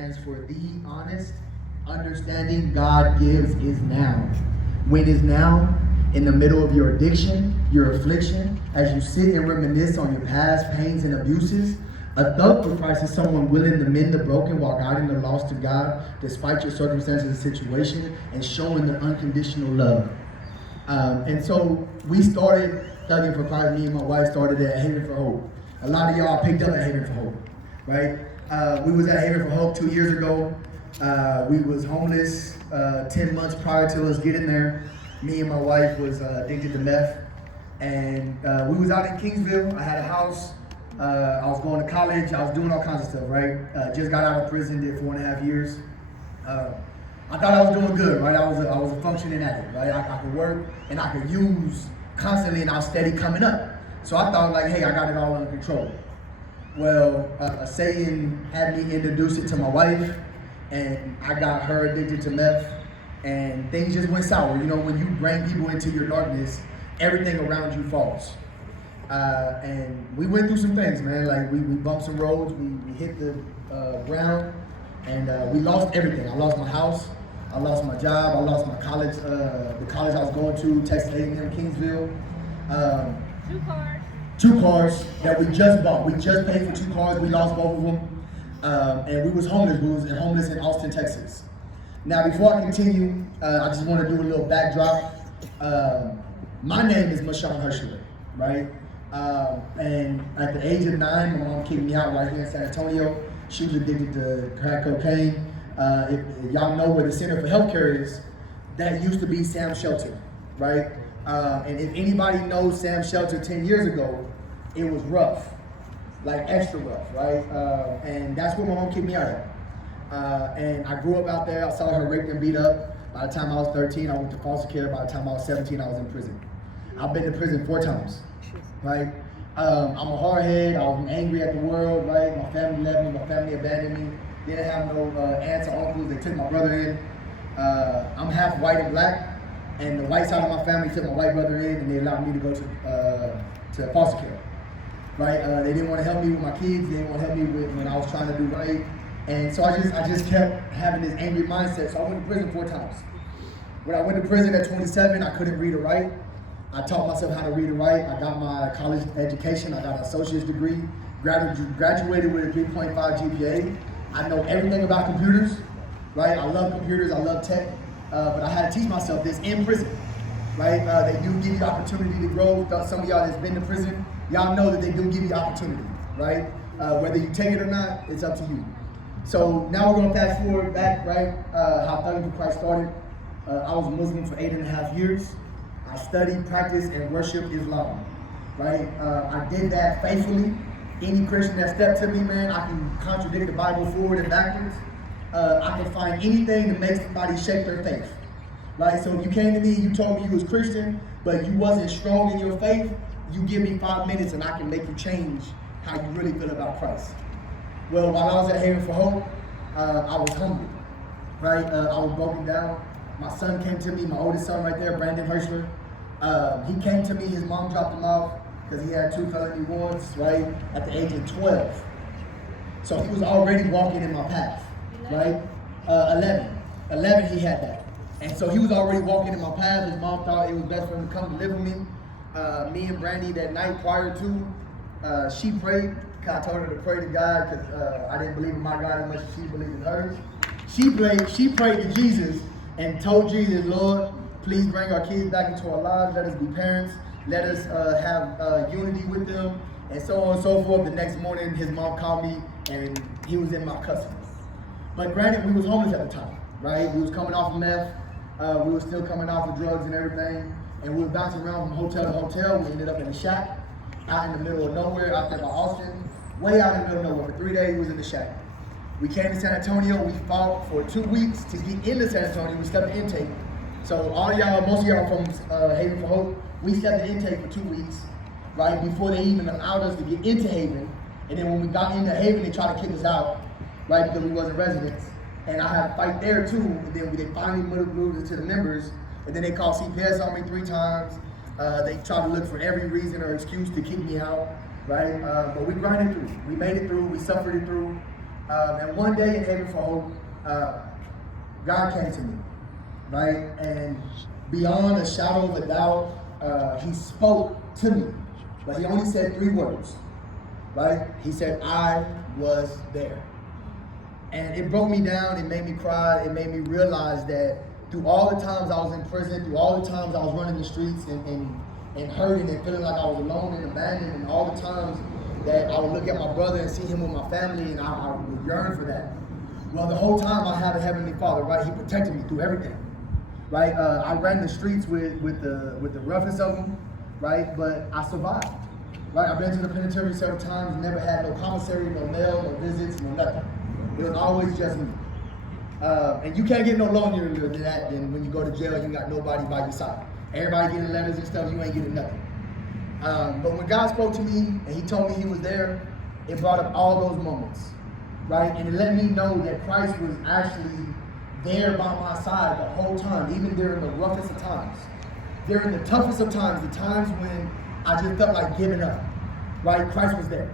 stands for the honest understanding God gives is now. When is now? In the middle of your addiction, your affliction, as you sit and reminisce on your past pains and abuses. A thug for Christ is someone willing to mend the broken while guiding the lost to God, despite your circumstances and situation, and showing the unconditional love. And so we started Thugging for Christ. Me and my wife started at Haven for Hope. A lot of y'all picked up at Haven for Hope, right? We was at Haven for Hope 2 years ago. We was homeless 10 months prior to us getting there. Me and my wife was addicted to meth. And we was out in Kingsville. I had a house. I was going to college. I was doing all kinds of stuff, right? Just got out of prison, did 4.5 years. I thought I was doing good, right? I was a functioning addict, right? I could work and I could use constantly, and I was steady coming up. So I thought, like, hey, I got it all under control. Well, Satan had me introduce it to my wife, and I got her addicted to meth, and things just went sour. You know, when you bring people into your darkness, everything around you falls. And we went through some things, man. Like, we bumped some roads, we hit the ground, and we lost everything. I lost my house, I lost my job, I lost my college, the college I was going to, Texas A&M, Kingsville. 2 cars. 2 cars that we just bought. We just paid for 2 cars, we lost both of them. And we was homeless. We was homeless in Austin, Texas. Now, before I continue, I just want to do a little backdrop. My name is Mashaun Hirschler, right? And at the age of 9, my mom kicked me out right here in San Antonio. She was addicted to crack cocaine. If y'all know where the Center for Healthcare is, that used to be Sam's Shelter, right? And if anybody knows Sam's Shelter 10 years ago, it was rough, like extra rough, right? And that's where my mom kicked me out at. And I grew up out there. I saw her raped and beat up. By the time I was 13, I went to foster care. By the time I was 17, I was in prison. I've been to prison 4 times, right? I'm a hardhead. I was angry at the world, right? My family left me. My family abandoned me. Didn't have no aunts or uncles. They took my brother in. I'm half white and black, and the white side of my family took my white brother in, and they allowed me to go to foster care, right? They didn't want to help me with my kids. They didn't want to help me with when I was trying to do right. And so I just kept having this angry mindset. So I went to prison 4 times. When I went to prison at 27, I couldn't read or write. I taught myself how to read and write. I got my college education. I got an associate's degree. Graduated with a 3.5 GPA. I know everything about computers, right? I love computers. I love tech. But I had to teach myself this in prison, right? They do give you opportunity to grow. Some of y'all that's been to prison, y'all know that they do give you opportunity, right? Whether you take it or not, it's up to you. So now we're going to fast forward back, right? How Thugging for Christ started. I was a Muslim for 8.5 years. I studied, practiced, and worshiped Islam, right? I did that faithfully. Any Christian that stepped to me, man, I can contradict the Bible forward and backwards. I can find anything to make somebody shake their faith, right? So if you came to me, you told me you was Christian, but you wasn't strong in your faith, you give me 5 minutes and I can make you change how you really feel about Christ. Well, while I was at Haven for Hope, I was hungry, right? I was broken down. My son came to me, my oldest son right there, Brandon Hirschler. He came to me, his mom dropped him off because he had 2 felony warrants, right, at the age of 12. So he was already walking in my path, right? 11 he had that. And so he was already walking in my path. His mom thought it was best for him to come live with me. Me and Brandy that night prior to, she prayed. I told her to pray to God because I didn't believe in my God as much as she believed in hers. She prayed to Jesus and told Jesus, Lord, please bring our kids back into our lives. Let us be parents. Let us have unity with them, and so on and so forth. The next morning, his mom called me, and he was in my custody. But granted, we was homeless at the time, right? We was coming off of meth. We were still coming off of drugs and everything, and we were bouncing around from hotel to hotel. We ended up in a shack out in the middle of nowhere, out there by Austin, way out in the middle of nowhere. For 3 days, we was in the shack. We came to San Antonio. We fought for 2 weeks to get into San Antonio. We stepped in intake. So all y'all, most of y'all from Haven for Hope, we stepped in intake for 2 weeks, right, before they even allowed us to get into Haven. And then when we got into Haven, they tried to kick us out, right, because we wasn't residents. And I had to fight there too. And then they finally moved us to the members. And then they called CPS on me 3 times. They tried to look for every reason or excuse to kick me out, right? But we grinded through. We made it through. We suffered it through. And one day in Haven for Hope, God came to me, right? And beyond a shadow of a doubt, he spoke to me, but he only said 3 words, right? He said, I was there. And it broke me down, it made me cry, it made me realize that through all the times I was in prison, through all the times I was running the streets and hurting and feeling like I was alone and abandoned, and all the times that I would look at my brother and see him with my family, and I would yearn for that. Well, the whole time I had a Heavenly Father, right? He protected me through everything, right? I ran the streets with the roughest of them, right? But I survived, right? I've been to the penitentiary several times, never had no commissary, no mail, no visits, no nothing. It was always just me. And you can't get no lonelier than that than when you go to jail, you got nobody by your side. Everybody getting letters and stuff, you ain't getting nothing. But when God spoke to me and he told me he was there, it brought up all those moments, right? And it let me know that Christ was actually there by my side the whole time, even during the roughest of times. During the toughest of times, the times when I just felt like giving up, right? Christ was there.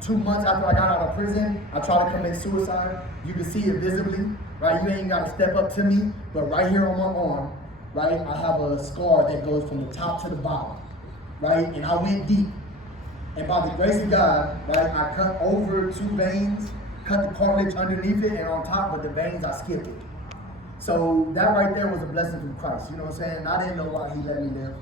2 months after I got out of prison, I tried to commit suicide. You can see it visibly, right? You ain't got to step up to me, but right here on my arm, right, I have a scar that goes from the top to the bottom, right? And I went deep. And by the grace of God, right, I cut over 2 veins, cut the cartilage underneath it and on top, but the veins, I skipped it. So that right there was a blessing from Christ, you know what I'm saying? I didn't know why he let me live,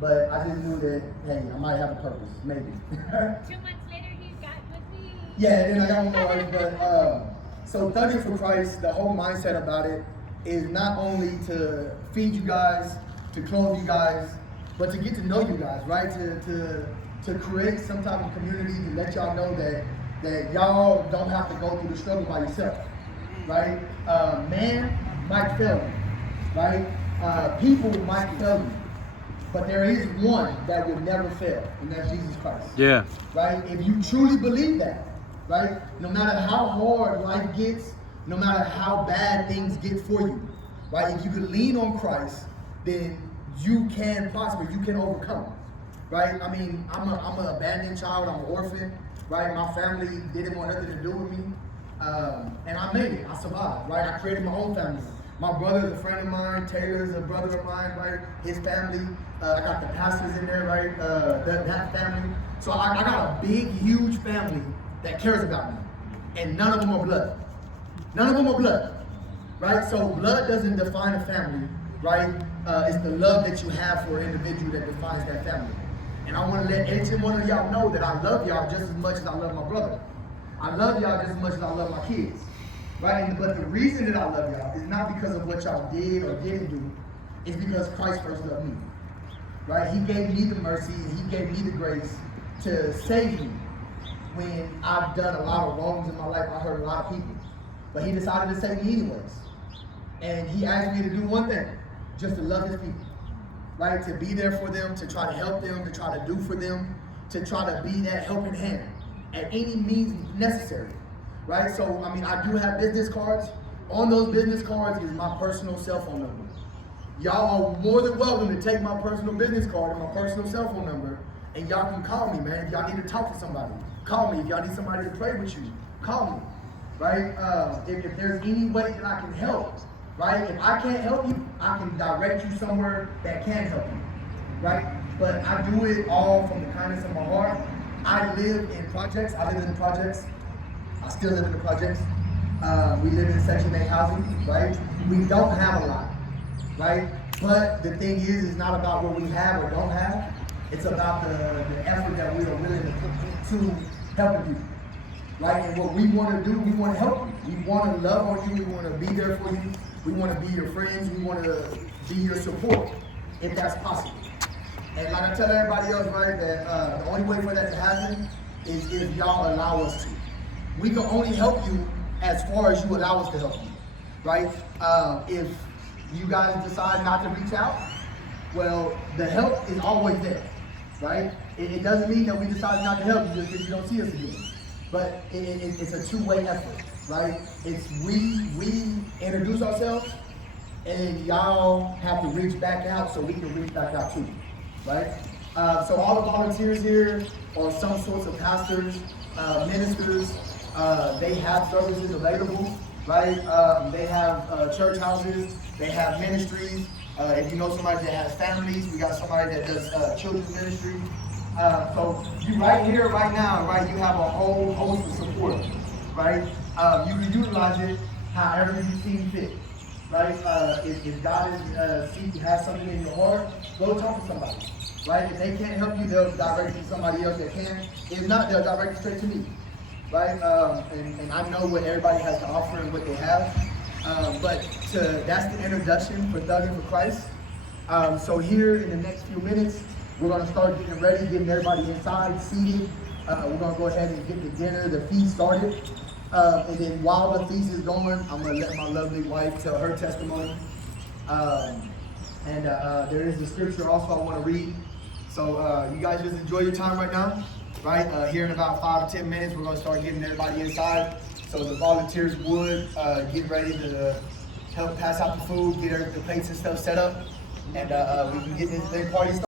but I just knew that, hey, I might have a purpose, maybe. 2 months later, he got with me. Yeah, then I got more, but so Thugging for Christ, the whole mindset about it is not only to feed you guys, to clothe you guys, but to get to know you guys, right? To create some type of community to let y'all know that y'all don't have to go through the struggle by yourself, right? Man might fail you, right? People might fail you, but there is one that will never fail, and that's Jesus Christ. Yeah. Right? If you truly believe that, right? No matter how hard life gets, no matter how bad things get for you, right? If you can lean on Christ, then you can prosper, you can overcome, right? I mean, I'm an abandoned child, I'm an orphan, right? My family didn't want nothing to do with me, and I made it, I survived, right? I created my own family. My brother's a friend of mine, Taylor's a brother of mine, right? His family, I got the pastors in there, right? That family. So I got a big, huge family that cares about me, and none of them are blood. None of them are blood, right? So blood doesn't define a family, right? It's the love that you have for an individual that defines that family. And I want to let each and one of y'all know that I love y'all just as much as I love my brother. I love y'all just as much as I love my kids, right? But the reason that I love y'all is not because of what y'all did or didn't do. It's because Christ first loved me, right? He gave me the mercy and he gave me the grace to save me when I've done a lot of wrongs in my life. I hurt a lot of people, but he decided to save me anyways. And he asked me to do one thing, just to love his people, right? To be there for them, to try to help them, to try to do for them, to try to be that helping hand at any means necessary, right? So, I mean, I do have business cards. On those business cards is my personal cell phone number. Y'all are more than welcome to take my personal business card and my personal cell phone number, and y'all can call me, man. If y'all need to talk to somebody, call me. If y'all need somebody to pray with you, call me, right? If there's any way that I can help, right? If I can't help you, I can direct you somewhere that can help you, right? But I do it all from the kindness of my heart. I live in projects. I live in the projects. I still live in the projects. We live in Section 8 housing, right? We don't have a lot, right? But the thing is, it's not about what we have or don't have. It's about the effort that we are willing to put to helping people, right? And what we want to do, we want to help you. We want to love on you. We want to be there for you. We want to be your friends. We want to be your support, if that's possible. And like I tell everybody else, right, that the only way for that to happen is if y'all allow us to. We can only help you as far as you allow us to help you, right? If you guys decide not to reach out, well, the help is always there, right? It doesn't mean that we decide not to help you just because you don't see us again. But it's a two-way effort, right? It's we introduce ourselves, and y'all have to reach back out so we can reach back out too, right? So all the volunteers here are some sorts of pastors, ministers, They have services available, right? They have church houses, they have ministries. If you know somebody that has families, we got somebody that does children's ministry. So you right here, right now, right, you have a whole host of support, right? You can utilize it however you see fit, right? If God has something in your heart, go talk to somebody, right? If they can't help you, they'll direct you to somebody else that can. If not, they'll direct you straight to me, right? And I know what everybody has to offer and what they have. That's the introduction for Thugging for Christ. So here in the next few minutes, we're gonna start getting ready, getting everybody inside, seated. We're gonna go ahead and get the dinner, the feast started. And then while the feast is going, I'm gonna let my lovely wife tell her testimony. There is the scripture also I wanna read. So you guys just enjoy your time right now, right? Here in about 5 to 10 minutes, we're gonna start getting everybody inside. So the volunteers would get ready to help pass out the food, get the plates and stuff set up, and we can get this big party started.